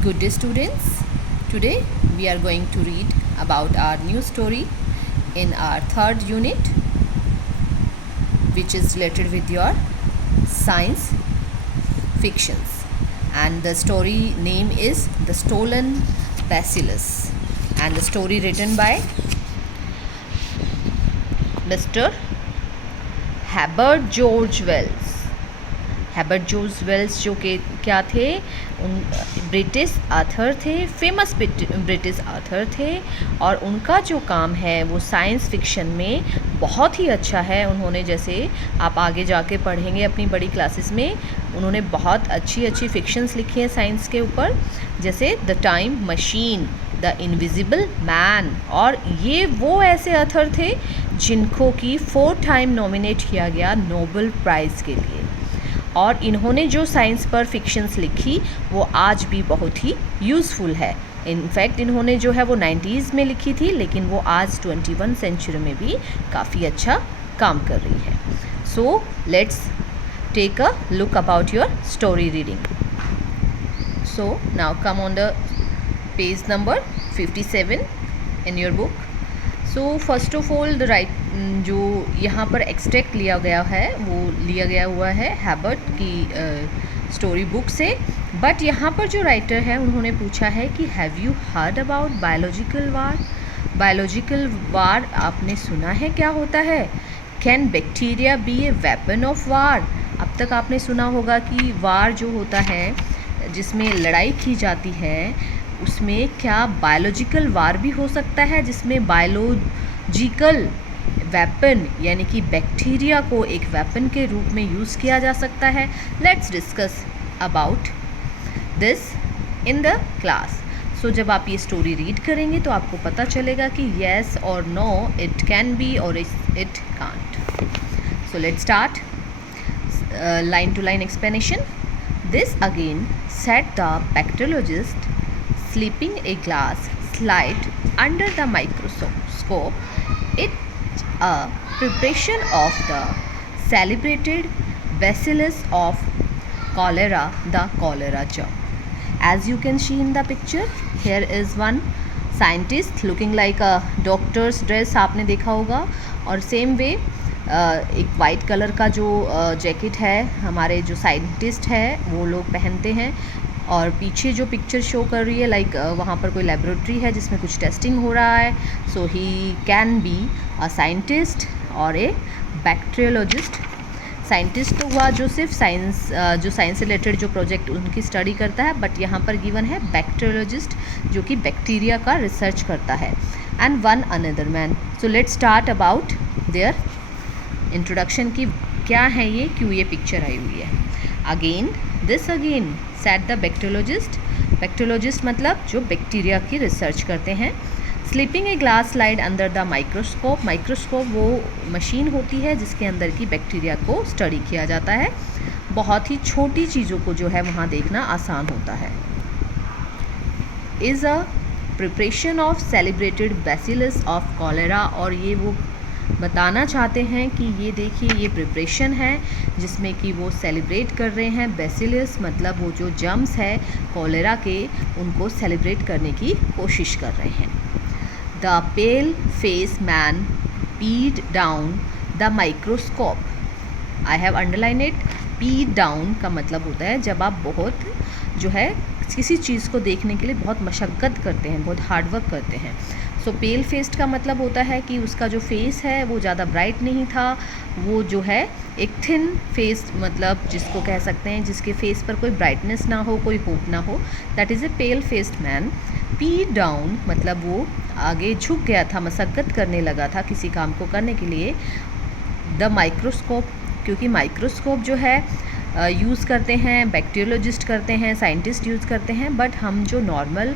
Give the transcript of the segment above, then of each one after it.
Good day, students. Today we are going to read about our new story in our third unit, which is related with your science fictions. And the story name is The Stolen Bacillus, and the story written by Mr. Herbert George Wells. Herbert George Wells जो कि क्या थे, उन British author थे, famous British author थे, और उनका जो काम है वो साइंस फिक्शन में बहुत ही अच्छा है। उन्होंने, जैसे आप आगे जाके पढ़ेंगे अपनी बड़ी क्लासेस में, उन्होंने बहुत अच्छी फिक्शंस लिखी हैं साइंस के ऊपर, जैसे the time machine, the invisible man. और ये वो ऐसे ऑथर थे जिनको कि 4 टाइम नॉमिनेट किया गया नोबेल प्राइज़ के लिए। और इन्होंने जो साइंस पर फिक्शंस लिखी वो आज भी बहुत ही यूज़फुल है। इनफैक्ट इन्होंने जो है वो 90s में लिखी थी, लेकिन वो आज 21 सेंचुरी में भी काफ़ी अच्छा काम कर रही है। So let's take a look about your story reading. So now come on the page number 57 in your book. So first of all जो यहाँ पर एक्सट्रैक्ट लिया गया है वो लिया गया हुआ है हेबर्ट की स्टोरी बुक से। बट यहाँ पर जो राइटर है उन्होंने पूछा है कि have you heard about biological war. Biological war आपने सुना है क्या होता है? Can bacteria be a weapon of war. अब तक आपने सुना होगा कि वार जो होता है, जिसमें लड़ाई की जाती है, उसमें क्या बायोलॉजिकल वार भी हो सकता है, जिसमें बायोलॉजिकल वेपन यानी कि बैक्टीरिया को एक वेपन के रूप में यूज़ किया जा सकता है। Let's discuss about this in the class. So जब आप ये स्टोरी रीड करेंगे तो आपको पता चलेगा कि येस और नो, इट कैन बी और it can't. So let's start line to line explanation. This again said the bacteriologist, slipping a glass slide under the microscope. It's a preparation of the celebrated bacillus of cholera, the cholera germ. As you can see in the picture, here is one scientist looking like a doctor's dress, आपने देखा होगा। और same way एक white colour का जो jacket है हमारे जो साइंटिस्ट है वो लोग पहनते हैं। और पीछे जो पिक्चर शो कर रही है, लाइक वहाँ पर कोई लेबोरेटरी है जिसमें कुछ टेस्टिंग हो रहा है। So he can be a scientist और ए बैक्टीरियोलॉजिस्ट। साइंटिस्ट तो हुआ जो सिर्फ साइंस रिलेटेड जो प्रोजेक्ट उनकी स्टडी करता है, बट यहाँ पर गिवन है बैक्टीरियोलॉजिस्ट जो कि बैक्टीरिया का रिसर्च करता है। And one another man. So let's start about their introduction की क्या है ये, क्यों ये पिक्चर आई हुई है। Again said the bacteriologist. Bacteriologist मतलब जो बैक्टीरिया की रिसर्च करते हैं। Slipping a glass slide under the microscope. Microscope वो मशीन होती है जिसके अंदर की बैक्टीरिया को स्टडी किया जाता है। बहुत ही छोटी चीज़ों को जो है वहाँ देखना आसान होता है। Is a preparation of celebrated bacillus of cholera. और ये वो बताना चाहते हैं कि ये देखिए ये प्रिपरेशन है जिसमें कि वो सेलिब्रेट कर रहे हैं बैसिलस, मतलब वो जो जर्म्स है कॉलेरा के, उनको सेलिब्रेट करने की कोशिश कर रहे हैं। द पेल फेस मैन पीड down the microscope. I have underline it. पीड डाउन का मतलब होता है जब आप बहुत जो है किसी चीज़ को देखने के लिए बहुत मशक्क़त करते हैं, बहुत हार्डवर्क करते हैं। सो पेल फेस्ड का मतलब होता है कि उसका जो फेस है वो ज़्यादा ब्राइट नहीं था, वो जो है एक थिन फेस, मतलब जिसको कह सकते हैं जिसके फेस पर कोई ब्राइटनेस ना हो, कोई होप ना हो, that is a pale faced man. पी डाउन मतलब वो आगे झुक गया था, मशक्क़त करने लगा था किसी काम को करने के लिए। द माइक्रोस्कोप, क्योंकि माइक्रोस्कोप जो है यूज़ करते हैं बैक्टीरियोलॉजिस्ट करते हैं, साइंटिस्ट यूज़ करते हैं, बट हम जो नॉर्मल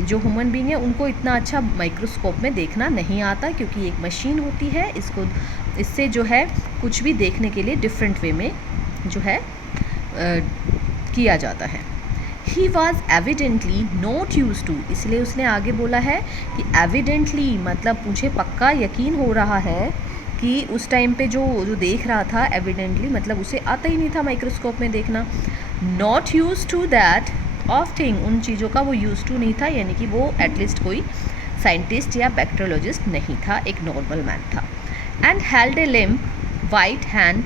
जो ह्यूमन बीइंग है उनको इतना अच्छा माइक्रोस्कोप में देखना नहीं आता, क्योंकि एक मशीन होती है, इससे जो है कुछ भी देखने के लिए डिफरेंट वे में जो है किया जाता है। He was evidently not use to, इसलिए उसने आगे बोला है कि एविडेंटली मतलब मुझे पक्का यकीन हो रहा है कि उस टाइम पे जो देख रहा था, एविडेंटली मतलब उसे आता ही नहीं था माइक्रोस्कोप में देखना। Not use to that of thing, उन चीज़ों का वो यूज टू नहीं था, यानी कि वो एटलीस्ट कोई साइंटिस्ट या बैक्टीरियोलॉजिस्ट नहीं था, एक नॉर्मल मैन था. And held A limp white hand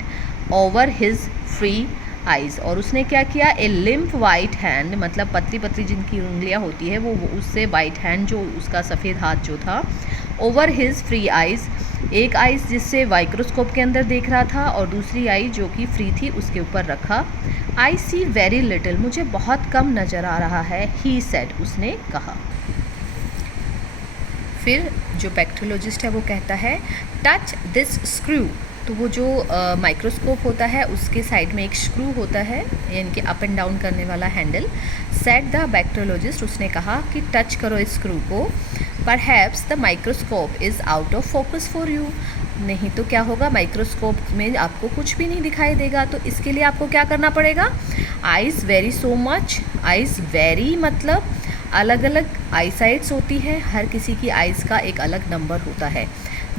over his free eyes, और उसने क्या किया, ए लिम्प वाइट हैंड, मतलब पतली पतली जिनकी उंगलियां होती है वो उससे वाइट हैंड, जो उसका सफ़ेद हाथ जो था, ओवर हिज फ्री आइज़, एक आइज़ जिससे माइक्रोस्कोप के अंदर देख रहा था और दूसरी आई जो कि फ्री थी उसके ऊपर रखा. आई सी वेरी लिटिल, मुझे बहुत कम नज़र आ रहा है. ही सेड, उसने कहा. फिर जो बैक्टीरियोलॉजिस्ट है वो कहता है टच दिस स्क्रू, तो वो जो माइक्रोस्कोप होता है उसके साइड में एक स्क्रू होता है, यानी कि अप एंड डाउन करने वाला हैंडल. सेड द बैक्टीरियोलॉजिस्ट, उसने कहा कि टच करो इस स्क्रू को. Perhaps the microscope is out of focus for you, नहीं तो क्या होगा, माइक्रोस्कोप में आपको कुछ भी नहीं दिखाई देगा. तो इसके लिए आपको क्या करना पड़ेगा, eyes very so much, eyes very मतलब अलग अलग आई साइड्स होती है, हर किसी की आइज़ का एक अलग नंबर होता है.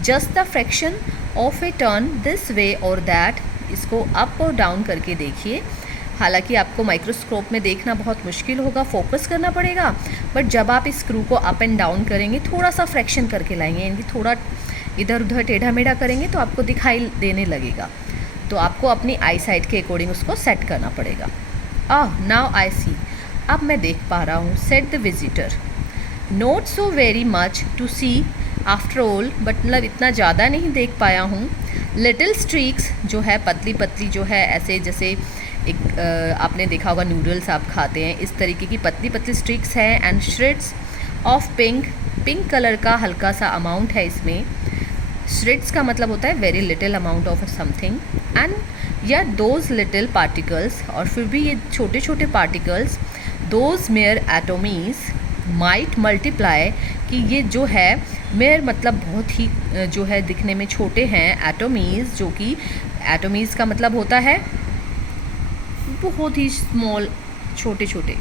Just the fraction of A turn this way और दैट, इसको अप और डाउन करके देखिए. हालांकि आपको माइक्रोस्कोप में देखना बहुत मुश्किल होगा, फोकस करना पड़ेगा, बट जब आप इस स्क्रू को अप एंड डाउन करेंगे, थोड़ा सा फ्रैक्शन करके लाएंगे, यानी थोड़ा इधर उधर टेढ़ा मेढ़ा करेंगे तो आपको दिखाई देने लगेगा. तो आपको अपनी आई साइट के अकॉर्डिंग उसको सेट करना पड़ेगा. नाउ आई सी, अब मैं देख पा रहा हूँ. Said the visitor, not so very much to see after all, but मतलब इतना ज़्यादा नहीं देख पाया हूँ. लिटिल स्ट्रीक्स, जो है पतली पतली, जो है ऐसे जैसे एक आपने देखा होगा नूडल्स आप खाते हैं, इस तरीके की पतली पतली स्ट्रीक्स हैं. And shreds of pink, pink colour का हल्का सा अमाउंट है इसमें. श्रेड्स का मतलब होता है very little amount of something. And या दोज लिटिल पार्टिकल्स, और फिर भी ये छोटे छोटे particles, those mere atomies might multiply, कि ये जो है मेयर मतलब बहुत ही जो है दिखने में छोटे हैं, एटोमीज जो कि एटोमीज का मतलब होता है बहुत ही स्मॉल, छोटे छोटे.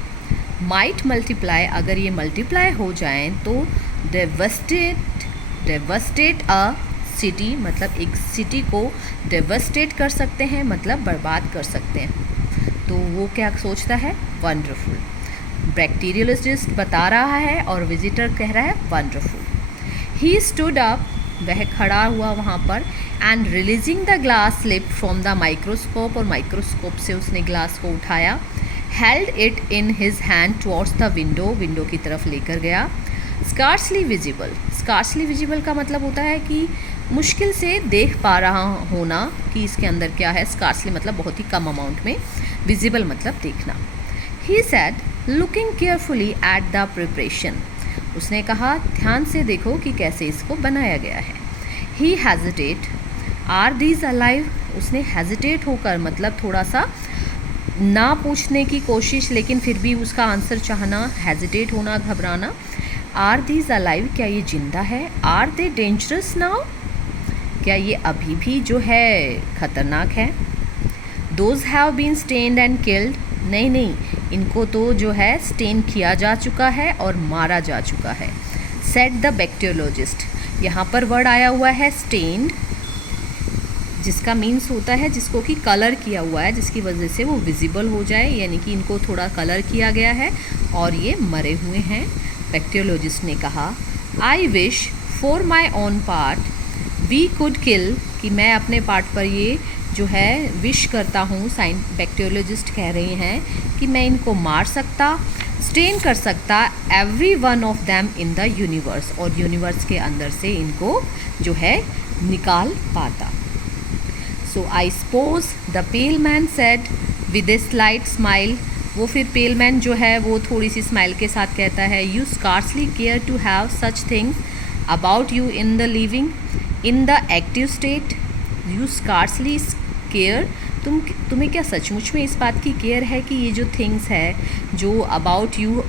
माइट मल्टीप्लाई, अगर ये मल्टीप्लाई हो जाएं तो डेवस्टेट अ सिटी, मतलब एक सिटी को डेवस्टेट कर सकते हैं, मतलब बर्बाद कर सकते हैं. तो वो क्या सोचता है, वंडरफुल. बैक्टीरियोलॉजिस्ट बता रहा है और विजिटर कह रहा है वंडरफुल. ही स्टूड अप, वह खड़ा हुआ वहाँ पर. And releasing the glass slip from the microscope, और माइक्रोस्कोप से उसने ग्लास को उठाया. Held it in his hand towards the window, window की तरफ लेकर गया. स्कार्सली विजिबल, स्कार्सली विजिबल का मतलब होता है कि मुश्किल से देख पा रहा होना कि इसके अंदर क्या है. स्कार्सली मतलब बहुत ही कम अमाउंट में, विजिबल मतलब देखना. He said looking carefully at the preparation, उसने कहा ध्यान से देखो कि कैसे इसको बनाया गया है. ही हेजिटेट, आर दीज अलाइव, उसने हेजिटेट होकर मतलब थोड़ा सा ना पूछने की कोशिश, लेकिन फिर भी उसका आंसर चाहना, हेजिटेट होना, घबराना. आर दीज अलाइव, क्या ये जिंदा है. आर दे डेंजरस नाउ, क्या ये अभी भी जो है खतरनाक है. Those have been stained and killed, नहीं नहीं, इनको तो जो है स्टेन किया जा चुका है और मारा जा चुका है. सेट द बैक्टीरियोलॉजिस्ट, यहाँ पर वर्ड आया हुआ है स्टेन्ड, जिसका मीन्स होता है जिसको कि कलर किया हुआ है, जिसकी वजह से वो विजिबल हो जाए, यानी कि इनको थोड़ा कलर किया गया है और ये मरे हुए हैं. बैक्टीरियोलॉजिस्ट ने कहा I wish for my own part we could kill, कि मैं अपने पार्ट पर ये जो है विश करता हूँ, बैक्टीरियोलॉजिस्ट कह रहे हैं कि मैं इनको मार सकता, स्टेन कर सकता, every one of them in the universe, और यूनिवर्स के अंदर से इनको जो है निकाल पाता. So I suppose the pale man said with a slight smile, वो फिर पेल मैन जो है वो थोड़ी सी स्माइल के साथ कहता है you scarcely care to have such things about you in the living in the active state. You scarcely care, तुम्हें क्या सचमुच में इस बात की केयर है कि ये जो थिंग्स है जो about you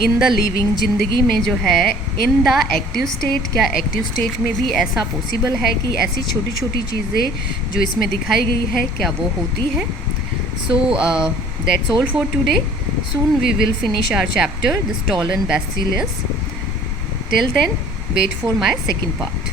in the living, ज़िंदगी में जो है, इन द एक्टिव स्टेट, क्या एक्टिव स्टेट में भी ऐसा पॉसिबल है कि ऐसी छोटी छोटी चीज़ें जो इसमें दिखाई गई है क्या वो होती है. So that's all for today. Soon we will finish our chapter the stolen bacillus. Till then wait for my second part.